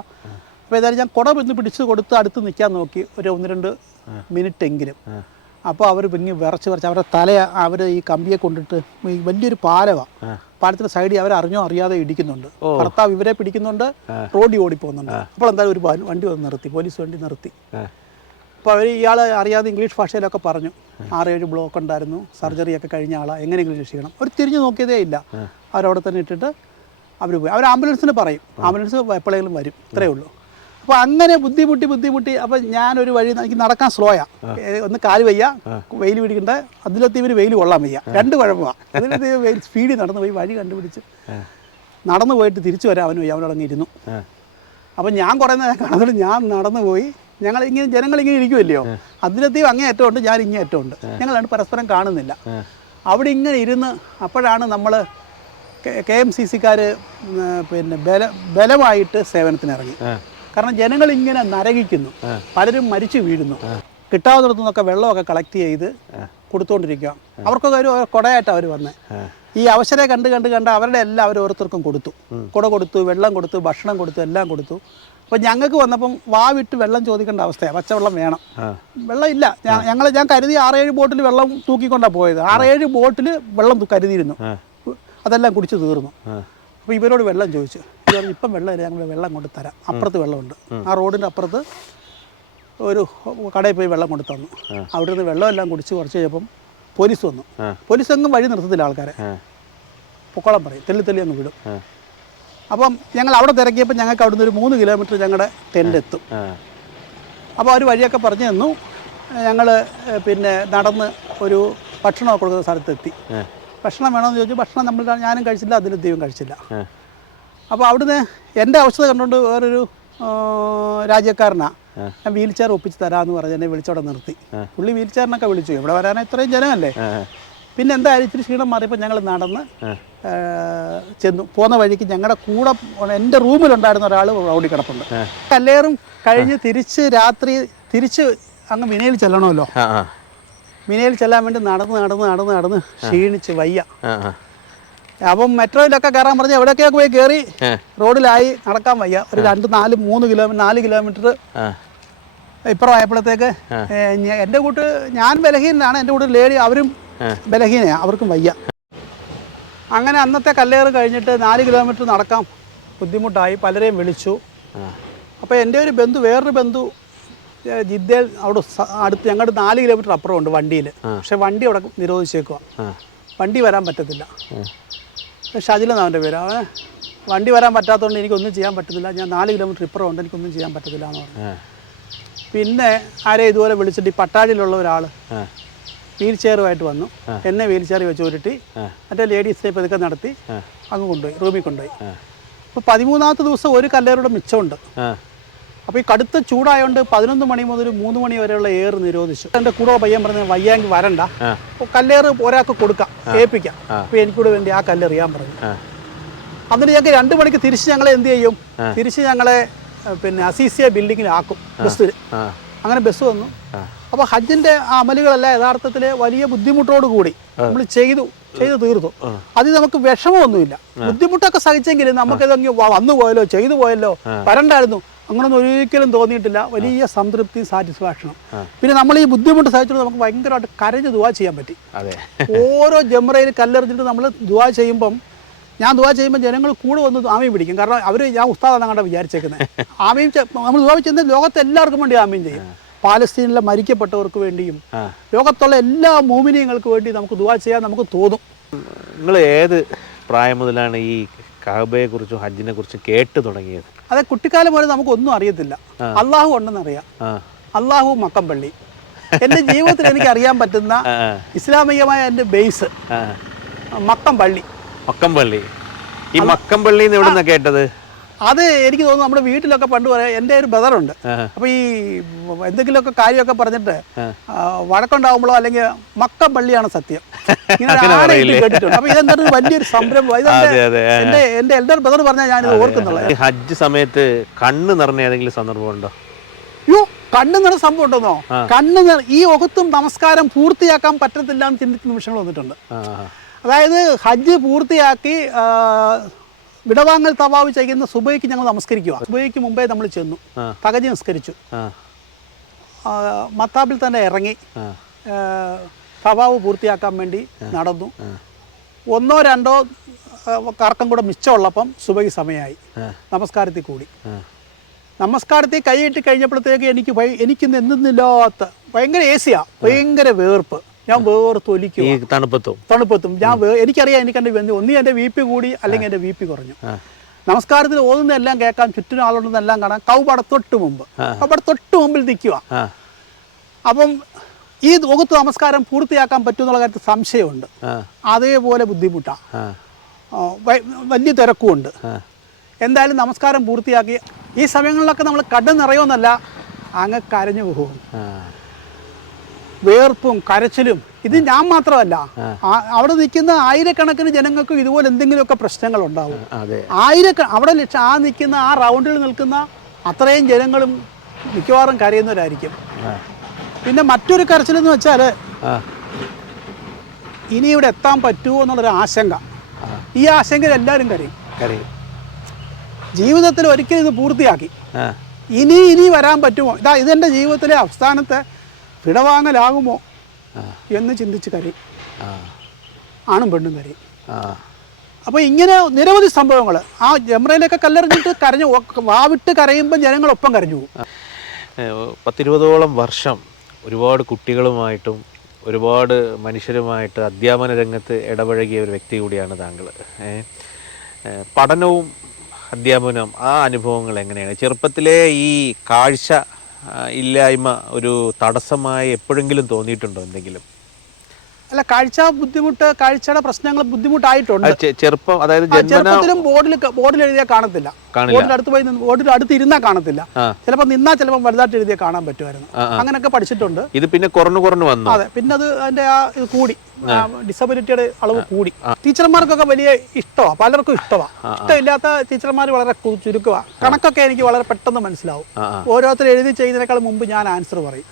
അപ്പോൾ ഏതായാലും ഞാൻ കുട ഒന്ന് പിടിച്ച് കൊടുത്ത് അടുത്ത് നിൽക്കാൻ നോക്കി. ഒരു ഒന്ന് രണ്ട് മിനിറ്റ് എങ്കിലും അപ്പോൾ അവർ പിന്നെ വിറച്ച് വിറച്ച് അവരുടെ തല അവർ ഈ കമ്പിയെ കൊണ്ടിട്ട് ഈ വലിയൊരു പാലമാണ് പാലത്തിന്റെ സൈഡിൽ അവർ അറിഞ്ഞോ അറിയാതെ ഇടിക്കുന്നുണ്ട്. ഭർത്താവ് ഇവരെ പിടിക്കുന്നുണ്ട് റോഡിൽ ഓടിപ്പോകുന്നുണ്ട്. അപ്പോൾ എന്തായാലും ഒരു വണ്ടി വന്ന് നിർത്തി പോലീസ് വണ്ടി നിർത്തി. അപ്പോൾ അവർ ഇയാൾ അറിയാതെ ഇംഗ്ലീഷ് ഭാഷയിലൊക്കെ പറഞ്ഞു. ആറേഴ് ബ്ലോക്ക് ഉണ്ടായിരുന്നു. സർജറി ഒക്കെ കഴിഞ്ഞ ആളാണ് എങ്ങനെയെങ്കിലും രക്ഷിക്കണം അവർ തിരിഞ്ഞു നോക്കിയതേ ഇല്ല. അവരവിടെ തന്നെ ഇട്ടിട്ട് അവർ പോയി. അവർ ആംബുലൻസിന് പറയും. ആംബുലൻസ് എപ്പോഴെങ്കിലും വരും. ഇത്രയേ ഉള്ളൂ. അപ്പോൾ അങ്ങനെ ബുദ്ധിമുട്ടി ബുദ്ധിമുട്ടി. അപ്പോൾ ഞാനൊരു വഴി എനിക്ക് നടക്കാൻ സ്ലോയാ ഒന്ന് കാൽ വയ്യ. വെയിൽ പിടിക്കണ്ട. അതിലെത്തിവർ വെയിൽ കൊള്ളാൻ വയ്യ. രണ്ട് കുഴപ്പമാണ് അതിലെത്തി വെയിൽ സ്പീഡിൽ നടന്നു പോയി. വഴി കണ്ടുപിടിച്ച് നടന്നു പോയിട്ട് തിരിച്ചു വരാൻ അവന് വയ്യ. അവനടങ്ങിയിരുന്നു. അപ്പം ഞാൻ കുറേ നേരം കാണുന്നത് ഞാൻ നടന്നു പോയി. ഞങ്ങൾ ഇങ്ങനെ ജനങ്ങൾ ഇങ്ങനെ ഇരിക്കുമല്ലയോ അതിലത്തെയും അങ്ങേ അറ്റമുണ്ട് ഞാൻ ഇങ്ങേ അറ്റമുണ്ട്. ഞങ്ങൾ രണ്ട് പരസ്പരം കാണുന്നില്ല. അവിടെ ഇങ്ങനെ ഇരുന്ന് അപ്പോഴാണ് നമ്മൾ കെ എം സി സിക്കാർ പിന്നെ ബല ബലമായിട്ട് സേവനത്തിനിറങ്ങി. ഇറങ്ങി കാരണം ജനങ്ങൾ ഇങ്ങനെ നരകിക്കുന്നു പലരും മരിച്ചു വീഴുന്നു. കിട്ടാവുന്നിടത്തു നിന്നൊക്കെ വെള്ളമൊക്കെ കളക്ട് ചെയ്ത് കൊടുത്തുകൊണ്ടിരിക്കുക അവർക്കൊക്കെ ഒരു കുടയായിട്ടാണ് അവർ വന്നത് ഈ അവസരം കണ്ട് കണ്ട് കണ്ട് അവരുടെ എല്ലാം അവർ ഓരോരുത്തർക്കും കൊടുത്തു. കുട കൊടുത്തു വെള്ളം കൊടുത്തു ഭക്ഷണം കൊടുത്തു എല്ലാം കൊടുത്തു. അപ്പോൾ ഞങ്ങൾക്ക് വന്നപ്പം വാ വിട്ട് വെള്ളം ചോദിക്കേണ്ട അവസ്ഥയാണ് പച്ചവെള്ളം വേണം. വെള്ളം ഇല്ല ഞങ്ങൾ ഞാൻ കരുതി ആറേഴ് ബോട്ടിൽ വെള്ളം തൂക്കിക്കൊണ്ടാണ് പോയത്. ആറേഴ് ബോട്ടിൽ വെള്ളം കരുതിയിരുന്നു. അതെല്ലാം കുടിച്ച് തീർന്നു. അപ്പൊ അപ്പോൾ ഇവരോട് വെള്ളം ചോദിച്ചു. ഇവർ വെള്ളം ഇപ്പം വെള്ളമില്ല. ഞങ്ങൾ വെള്ളം കൊണ്ട് തരാം. അപ്പുറത്ത് വെള്ളമുണ്ട്. ആ. റോഡിന്റെ അപ്പുറത്ത് ഒരു കടയിൽ പോയി വെള്ളം കൊണ്ട് തന്നു. അവിടെ നിന്ന് വെള്ളമെല്ലാം കുടിച്ച് കുറച്ച് കഴിഞ്ഞപ്പം പോലീസ് വന്നു. പോലീസ് എങ്ങും വഴി നിർത്തത്തില്ല ആൾക്കാരെ. പൊക്കോളം പറയും. തെല്ലി തെല്ലി അങ്ങ് വിടും. അപ്പം ഞങ്ങൾ അവിടെ തിരക്കിയപ്പോൾ ഞങ്ങൾക്ക് അവിടുന്ന് ഒരു മൂന്ന് കിലോമീറ്റർ ഞങ്ങളുടെ ടെന്റ് എത്തും. അപ്പോൾ അവർ വഴിയൊക്കെ പറഞ്ഞു തന്നു. ഞങ്ങൾ പിന്നെ നടന്ന് ഒരു ഭക്ഷണമൊക്കെ കൊടുക്കുന്ന സ്ഥലത്തെത്തി. ഭക്ഷണം വേണമെന്ന് ചോദിച്ചു. ഭക്ഷണം നമ്മൾ ഞാനും കഴിച്ചില്ല അതിലും ദൈവം കഴിച്ചില്ല. അപ്പോൾ അവിടുന്ന് എന്റെ അവസ്ഥ കണ്ടുകൊണ്ട് വേറൊരു രാജ്യക്കാരനാണ് ഞാൻ വീൽ ചെയർ ഒപ്പിച്ച് തരാമെന്ന് പറഞ്ഞ് എന്നെ വിളിച്ചവിടെ നിർത്തി. പുള്ളി വീൽ ചെയറിനൊക്കെ വിളിച്ചു. ഇവിടെ വരാൻ ഇത്രയും ജനമല്ലേ. പിന്നെ എന്തായാലും ഇച്ചിരി ക്ഷീണം മാറിയപ്പോൾ ഞങ്ങൾ നടന്ന് ചെന്നു. പോകുന്ന വഴിക്ക് ഞങ്ങളുടെ കൂടെ എന്റെ റൂമിലുണ്ടായിരുന്ന ഒരാൾ റൗഡി കിടപ്പുണ്ട്. കല്ലേറും കഴിഞ്ഞ് തിരിച്ച് രാത്രി തിരിച്ച് അങ്ങ് മിനയിൽ ചെല്ലണമല്ലോ. മിനയിൽ ചെല്ലാൻ വേണ്ടി നടന്ന് നടന്ന് നടന്ന് നടന്ന് ക്ഷീണിച്ച് വയ്യ. അപ്പം മെട്രോയിലൊക്കെ കയറാൻ പറഞ്ഞ് എവിടെയൊക്കെയൊക്കെ പോയി കയറി റോഡിലായി നടക്കാൻ വയ്യ. ഒരു രണ്ട് നാല് മൂന്ന് കിലോമീറ്റർ നാല് കിലോമീറ്റർ. ഇപ്പുറം ആയപ്പോഴത്തേക്ക് എന്റെ കൂട്ട് ഞാൻ ബലഹീനനാണ്. എന്റെ കൂട്ട് ലേഡി അവരും ബലഹീനയാണ് അവർക്കും വയ്യ. അങ്ങനെ അന്നത്തെ കല്ലേറ് കഴിഞ്ഞിട്ട് നാല് കിലോമീറ്റർ നടക്കാൻ ബുദ്ധിമുട്ടായി. പലരെയും വിളിച്ചു. അപ്പോൾ എന്റെ ഒരു ബന്ധു വേറൊരു ബന്ധു ജിദ്ദേൽ ജിദ്ദയിൽ അവിടെ അടുത്ത് ഞങ്ങളുടെ നാല് കിലോമീറ്റർ അപ്പുറം ഉണ്ട് വണ്ടിയിൽ പക്ഷെ വണ്ടി അവിടെ നിരോധിച്ചേക്കുക വണ്ടി വരാൻ പറ്റത്തില്ല. പക്ഷെ എന്നാണ് അവന്റെ പേര്? അവൻ വണ്ടി വരാൻ പറ്റാത്തതുകൊണ്ട് എനിക്കൊന്നും ചെയ്യാൻ പറ്റുന്നില്ല ഞാൻ നാല് കിലോമീറ്റർ ഇപ്പുറം ഉണ്ട് എനിക്കൊന്നും ചെയ്യാൻ പറ്റത്തില്ല എന്ന് പറഞ്ഞു പിന്നെ ആരെ ഇതുപോലെ വിളിച്ചിട്ട് ഈ പട്ടാഴിയിലുള്ള ഒരാൾ. വീൽ ചെയറുമായിട്ട് വന്നു. എന്നെ വീൽ ചെയർ വെച്ച് ഉരുട്ടി. മറ്റേ ലേഡീസ് ടൈപ്പ് ഇതൊക്കെ നടത്തി അങ്ങ് കൊണ്ടുപോയി റൂമിൽ കൊണ്ടുപോയി. അപ്പോൾ പതിമൂന്നാമത്തെ ദിവസം ഒരു കല്ലേറുടെ മിച്ചമുണ്ട്. അപ്പോൾ ഈ കടുത്ത ചൂടായതുകൊണ്ട് പതിനൊന്ന് മണി മുതൽ മൂന്ന് മണി വരെയുള്ള ഏറ് നിരോധിച്ചു. എന്റെ കൂടെ പയ്യൻ പറഞ്ഞ വയ്യാങ്കി വരണ്ട. അപ്പോൾ കല്ലേറ് ഒരാൾക്ക് കൊടുക്കാം ഏൽപ്പിക്കാം. അപ്പോൾ എനിക്കൂടെ വേണ്ടി ആ കല്ലെറിയാൻ പറഞ്ഞു. എന്നിട്ട് ഞങ്ങൾക്ക് രണ്ട് മണിക്ക് തിരിച്ച് ഞങ്ങളെ എന്ത് ചെയ്യും? തിരിച്ച് ഞങ്ങളെ പിന്നെ അസീസിയ ബിൽഡിങ്ങിലാക്കും ബസ്സിൽ ബസ് അങ്ങനെ ബസ് വന്നു. അപ്പോൾ ഹജ്ജിന്റെ ആ അമലുകളെല്ലാം യഥാർത്ഥത്തിൽ വലിയ ബുദ്ധിമുട്ടോട് കൂടി നമ്മൾ ചെയ്തു ചെയ്തു തീർത്തു. അതിൽ നമുക്ക് വിഷമമൊന്നുമില്ല. ബുദ്ധിമുട്ടൊക്കെ സഹിച്ചെങ്കിലും നമുക്ക് ഇതെങ്കിൽ വന്നു പോയല്ലോ ചെയ്തു പോയല്ലോ വരണ്ടായിരുന്നു. അങ്ങനൊന്നും ഒരിക്കലും തോന്നിയിട്ടില്ല. വലിയ സംതൃപ്തി സാറ്റിസ്ഫാക്ഷനും. പിന്നെ നമ്മൾ ഈ ബുദ്ധിമുട്ട് സഹിച്ചിട്ട് നമുക്ക് ഭയങ്കരമായിട്ട് കരഞ്ഞ് ദുവാ ചെയ്യാൻ പറ്റി. ഓരോ ജമറയിൽ കല്ലെറിഞ്ഞിട്ട് നമ്മൾ ദുവാ ചെയ്യുമ്പം ഞാൻ ദുവാ ചെയ്യുമ്പോൾ ജനങ്ങൾ കൂടെ വന്ന് ആമയും പിടിക്കും. കാരണം അവർ ഞാൻ ഉസ്താദാണ് അങ്ങോട്ട് വിചാരിച്ചേക്കുന്നത് ആമയും നമ്മൾ ദുവാ ചെയ്യുന്നത് ലോകത്തെ എല്ലാവർക്കും വേണ്ടി ആമയും ചെയ്യും. പാലസ്തീനിലെ മരിക്കപ്പെട്ടവർക്ക് വേണ്ടിയും ലോകത്തുള്ള എല്ലാ മോമിനിയങ്ങൾക്ക് വേണ്ടി നമുക്ക് ദുവാ ചെയ്യാൻ നമുക്ക് തോന്നും. നിങ്ങൾ ഏത് പ്രായം മുതലാണ് ഈ കഅബയെ കുറിച്ചും ഹജ്ജിനെ കുറിച്ചും കേട്ട് തുടങ്ങിയത്? അതെ കുട്ടിക്കാലം മുതൽ നമുക്കൊന്നും അറിയത്തില്ല. അള്ളാഹു ഉണ്ടെന്ന് അറിയാം അള്ളാഹു മക്കമ്പള്ളി എന്റെ ജീവിതത്തിൽ എനിക്ക് അറിയാൻ പറ്റുന്ന ഇസ്ലാമികമായ എന്റെ ബേസ് പള്ളി. മക്കമ്പള്ളി മക്കമ്പള്ളി ഈ മക്കമ്പള്ളി എവിടെ നിന്നാണ് കേട്ടത്? അത് എനിക്ക് തോന്നുന്നു നമ്മുടെ വീട്ടിലൊക്കെ പണ്ട് പറയാം എന്റെ ഒരു ബ്രദറുണ്ട് അപ്പൊ അപ്പോൾ ഈ എന്തെങ്കിലുമൊക്കെ കാര്യമൊക്കെ പറഞ്ഞിട്ട് വഴക്കുണ്ടാവുമ്പോഴോ അല്ലെങ്കിൽ സത്യം. കേട്ടിട്ടുണ്ട്. അപ്പോൾ ഇതെന്തൊരു വലിയൊരു സംരംഭം? എന്റെ എൽഡർ ബ്രദർ പറഞ്ഞാൽ ഞാനിത് ഓർക്കുന്നുള്ളത്. ഹജ്ജ് സമയത്ത് കണ്ണ് നിറഞ്ഞ ഏതെങ്കിലും സന്ദർഭം ഉണ്ടോ? അയ്യോ കണ്ണു നിറ സംഭവം ഉണ്ടോ കണ്ണു നിറ ഈ ഒകത്തും നമസ്കാരം പൂർത്തിയാക്കാൻ പറ്റത്തില്ല എന്ന് ചിന്തിക്കുന്ന നിമിഷങ്ങൾ വന്നിട്ടുണ്ട്. അതായത് ഹജ്ജ് പൂർത്തിയാക്കി വിടവാങ്ങൽ തവാവ് ചെയ്യുന്ന സുബൈക്ക് ഞങ്ങൾ നമസ്കരിക്കുക സുബൈക്ക് മുമ്പേ നമ്മൾ ചെന്നു. തകജി നമസ്കരിച്ചു. മത്താബിൽ തന്നെ ഇറങ്ങി. തവാവ് പൂർത്തിയാക്കാൻ വേണ്ടി നടന്നു. ഒന്നോ രണ്ടോ കറക്കം കൂടെ മിച്ചമുള്ളപ്പം സുബൈ സമയമായി. നമസ്കാരത്തിൽ കൂടി. നമസ്കാരത്തിൽ കൈയിട്ട് കഴിഞ്ഞപ്പോഴത്തേക്ക് എനിക്ക് എനിക്ക് എനിക്കിന്ന് എന്തെന്നില്ലാത്ത ഭയങ്കര ഏസിയാണ് ഭയങ്കര വേർപ്പ്. ഞാൻ വേറെ ഈ തണുപ്പത്തും. തണുപ്പത്തും. ഞാൻ എനിക്കറിയാം എനിക്ക് എന്റെ ഒന്നീ എന്റെ വി പി കൂടി അല്ലെങ്കിൽ എന്റെ വി പി കുറഞ്ഞു. നമസ്കാരത്തിൽ ഓതുന്നതെല്ലാം കേൾക്കാം ചുറ്റിനും ആളുണ്ടെന്നെല്ലാം കാണാം കൗപട തൊട്ട് മുമ്പ്. കൗപട തൊട്ട് മുമ്പിൽ നിൽക്കുക അപ്പം ഈ ഒകുത്ത് നമസ്കാരം പൂർത്തിയാക്കാൻ പറ്റുമെന്നുള്ള കാര്യത്തിൽ സംശയമുണ്ട്. അതേപോലെ ബുദ്ധിമുട്ടാണ് വലിയ തിരക്കുമുണ്ട്. എന്തായാലും നമസ്കാരം പൂർത്തിയാക്കി. ഈ സമയങ്ങളിലൊക്കെ നമ്മൾ കട നിറയുമെന്നല്ല അങ്ങ് കരഞ്ഞു പോകും. വേർപ്പും കരച്ചിലും ഇത് ഞാൻ മാത്രമല്ല. അവിടെ നിൽക്കുന്ന ആയിരക്കണക്കിന് ജനങ്ങൾക്ക് ഇതുപോലെ എന്തെങ്കിലുമൊക്കെ പ്രശ്നങ്ങൾ ഉണ്ടാവും. ആയിരക്ക അവിടെ ലക്ഷ ആ നിൽക്കുന്ന ആ റൗണ്ടിൽ നിൽക്കുന്ന അത്രയും ജനങ്ങളും മിക്കവാറും കരയുന്നവരായിരിക്കും. പിന്നെ മറ്റൊരു കരച്ചിലെന്ന് വെച്ചാൽ ആ. ഇനി ഇവിടെ എത്താൻ പറ്റുമോ എന്നുള്ളൊരു ആശങ്ക. ഈ ആശങ്കയിൽ എല്ലാവരും കരയും. കരയും. ജീവിതത്തിൽ ഒരിക്കലും ഇത് പൂർത്തിയാക്കി. ഇനി ഇനി വരാൻ പറ്റുമോ? ഇതാ ഇതെന്റെ ജീവിതത്തിലെ അവസാനത്തെ വിടവാങ്ങലാകുമോ. എന്ന് ചിന്തിച്ച് കരയും. ആണും പെണ്ണും കരയും. അപ്പോൾ ഇങ്ങനെ നിരവധി സംഭവങ്ങൾ ആ ജമ്രയിലൊക്കെ കല്ലെറിഞ്ഞിട്ട് കരഞ്ഞു വാവിട്ട് കരയുമ്പോൾ ജനങ്ങൾ ഒപ്പം കരഞ്ഞു പോകും. പത്തിരുപതോളം വർഷം ഒരുപാട് കുട്ടികളുമായിട്ടും ഒരുപാട് മനുഷ്യരുമായിട്ട് അധ്യാപന രംഗത്ത് ഇടപഴകിയ ഒരു വ്യക്തി കൂടിയാണ് താങ്കൾ. പഠനവും അധ്യാപനവും ആ അനുഭവങ്ങൾ എങ്ങനെയാണ്? ചെറുപ്പത്തിലെ ഈ കാഴ്ച ഇല്ലായ്മ ഒരു തടസ്സമായി എപ്പോഴെങ്കിലും തോന്നിയിട്ടുണ്ടോ എന്തെങ്കിലും? അല്ല കാഴ്ച ബുദ്ധിമുട്ട് കാഴ്ചയുടെ പ്രശ്നങ്ങൾ ബുദ്ധിമുട്ടായിട്ടുണ്ട്. ചെറുപ്പം അതായത് ചെറുപ്പത്തിലും ബോർഡിൽ ബോർഡിൽ എഴുതിയാൽ കാണത്തില്ല. ബോർഡിന്റെ ബോർഡിൽ അടുത്ത് പോയി ബോർഡിൽ അടുത്ത് ഇരുന്നാൽ കാണത്തില്ല. ചിലപ്പോൾ നിന്നാൽ ചിലപ്പോൾ വലുതായിട്ട് എഴുതിയാൽ കാണാൻ പറ്റുമായിരുന്നു. അങ്ങനെയൊക്കെ പഠിച്ചിട്ടുണ്ട്. ഇത് പിന്നെ കുറഞ്ഞു കുറഞ്ഞു വന്നു. അതെ പിന്നെ അത് അതിന്റെ ആ ഇത് കൂടി. ഡിസബിലിറ്റിയുടെ അളവ് കൂടി. ടീച്ചർമാർക്കൊക്കെ വലിയ ഇഷ്ടമാണ് പലർക്കും ഇഷ്ടമാണ് ഇഷ്ടമില്ലാത്ത ടീച്ചർമാർ വളരെ ചുരുക്കുക ചുരുക്കമാണ് കണക്കൊക്കെ എനിക്ക് വളരെ പെട്ടെന്ന് മനസ്സിലാവും. ഓരോരുത്തർ എഴുതി ചെയ്യുന്നതിനേക്കാൾ മുമ്പ് ഞാൻ ആൻസർ പറയും.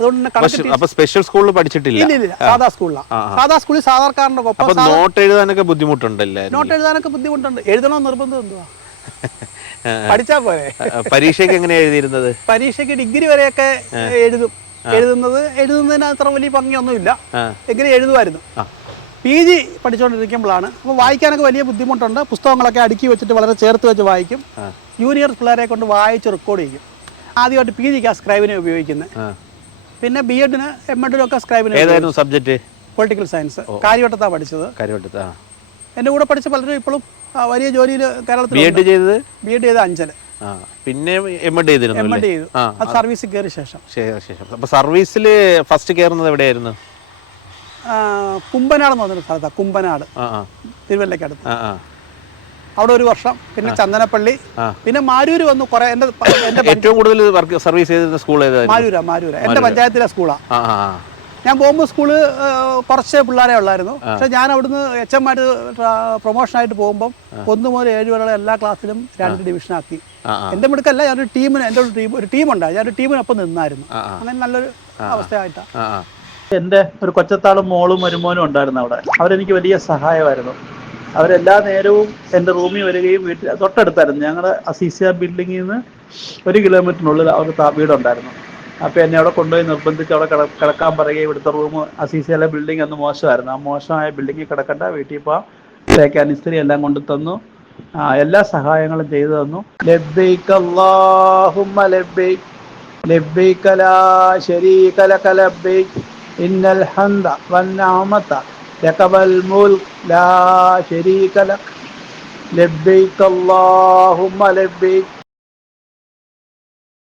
അതുകൊണ്ട് സ്പെഷ്യൽ സ്കൂളിൽ പഠിച്ചിട്ടില്ല. ഇല്ല സാധാ സ്കൂളിലാണ് സാധാ സ്കൂളിൽ സാധാരണക്കാരന്റെ ഒപ്പം നോട്ട് എഴുതാനൊക്കെ ബുദ്ധിമുട്ടുണ്ടല്ലേ നോട്ട് എഴുതാനൊക്കെ ബുദ്ധിമുട്ടുണ്ട്. എഴുതണോ നിർബന്ധം എന്തുവാ? പഠിച്ചാ പോരെ. പരീക്ഷയ്ക്ക് എങ്ങനെ എഴുതിയിരുന്നത്? പരീക്ഷയ്ക്ക് ഡിഗ്രി വരെയൊക്കെ എഴുതും. എഴുതുന്നത് എഴുതുന്നതിന് അത്ര വലിയ ഭംഗിയൊന്നുമില്ല. എങ്ങനെ എഴുതുമായിരുന്നു. പി ജി പഠിച്ചുകൊണ്ടിരിക്കുമ്പോഴാണ് അപ്പോൾ വായിക്കാനൊക്കെ വലിയ ബുദ്ധിമുട്ടുണ്ട്. പുസ്തകങ്ങളൊക്കെ അടുക്കി വെച്ചിട്ട് വളരെ ചേർത്ത് വെച്ച് വായിക്കും. ജൂനിയർ പിള്ളേരെ കൊണ്ട് വായിച്ച് റെക്കോർഡ് ചെയ്യും. ആദ്യമായിട്ട് പി ജിക്ക് ആ സ്ക്രൈബിനെ ഉപയോഗിക്കുന്നത്. പിന്നെ ബി എഡിന് എം എഡിനും ഒക്കെ സ്ക്രൈബിന് ഏതായിരുന്നു സബ്ജക്റ്റ് പൊളിറ്റിക്കൽ സയൻസ് കാര്യവട്ടത്താണ് പഠിച്ചത്. കാര്യവട്ടത്ത് എന്റെ കൂടെ പഠിച്ച പലരും ഇപ്പോഴും വലിയ ജോലിയിൽ കേരളത്തിൽ ബി എഡ് ചെയ്തത്? ബി എഡ് ചെയ്ത അഞ്ചൽ ആ പിന്നെ എം എഡ് ചെയ്തിരുന്നു എം എഡ് ചെയ്തു. അത് സർവീസിൽ കയറിയ ശേഷം. ശേഷം. അപ്പൊ സർവീസിൽ ഫസ്റ്റ് കയറുന്നത് എവിടെയായിരുന്നു? കുമ്പനാട് എന്ന് പറഞ്ഞൊരു സ്ഥലത്താണ് കുമ്പനാട്. തിരുവല്ലയ്ക്കടുത്ത്. ആ. അവിടെ ഒരു വർഷം പിന്നെ ചന്ദനപ്പള്ളി പിന്നെ മാരൂര് വന്നു കുറെ. എന്റെ പ- ഏറ്റവും കൂടുതൽ വർക്ക് സർവീസ് ചെയ്തിരുന്ന സ്കൂൾ മാരൂര മാരൂര. എന്റെ പഞ്ചായത്തിലെ സ്കൂളാണ്. ഞാൻ പോകുമ്പോൾ സ്കൂൾ കുറച്ച് പിള്ളേരെ ഉള്ളായിരുന്നു. പക്ഷെ ഞാൻ അവിടുന്ന് എച്ച് എം ആയിട്ട് പ്രൊമോഷനായിട്ട് പോകുമ്പോൾ ഒന്ന് മുതൽ ഏഴ് വരെയുള്ള എല്ലാ ക്ലാസ്സിലും രണ്ട് ഡിവിഷൻ ആക്കി. എന്റെ എന്റെ മിടുക്കല്ല ഞാനൊരു ടീമിന് എന്റെ ഒരു ടീം ഒരു ടീമുണ്ടായി. ഞാനൊരു ടീമിനൊപ്പം നിന്നായിരുന്നു. അങ്ങനെ നല്ലൊരു അവസ്ഥയായിട്ടാണ് എന്റെ ഒരു കൊച്ചത്താളും മോളും മരുമോനും ഉണ്ടായിരുന്നു അവിടെ. അവരെനിക്ക് വലിയ സഹായമായിരുന്നു. അവരെല്ലാ നേരവും എന്റെ റൂമിൽ വരികയും വീട്ടിൽ തൊട്ടടുത്തായിരുന്നു. ഞങ്ങളുടെ അസീസിയ ബിൽഡിങ്ങിൽ നിന്ന് ഒരു കിലോമീറ്ററിനുള്ളിൽ അവർക്ക് വീടുണ്ടായിരുന്നു. അപ്പോൾ എന്നെ അവിടെ കൊണ്ടുപോയി നിർബന്ധിച്ച് അവിടെ കിട കിടക്കാൻ പറയുകയും ഇവിടുത്തെ റൂം അസീസിയയിലെ ബിൽഡിംഗ് അന്ന് മോശമായിരുന്നു. ആ മോശമായ ബിൽഡിങ്ങിൽ കിടക്കണ്ട വീട്ടിൽ പോവാം തേക്കാൻ ഇസ്ത്രി എല്ലാം കൊണ്ടു തന്നു. എല്ലാ സഹായങ്ങളും ചെയ്തു തന്നു. ലബ്ബൈക്ക് അല്ലാഹുമ്മ ലബ്ബൈക്ക് ഇന്നൽ ഹംദ വൻ لك والملك لا شريك لك. لبيك اللهم لبيك.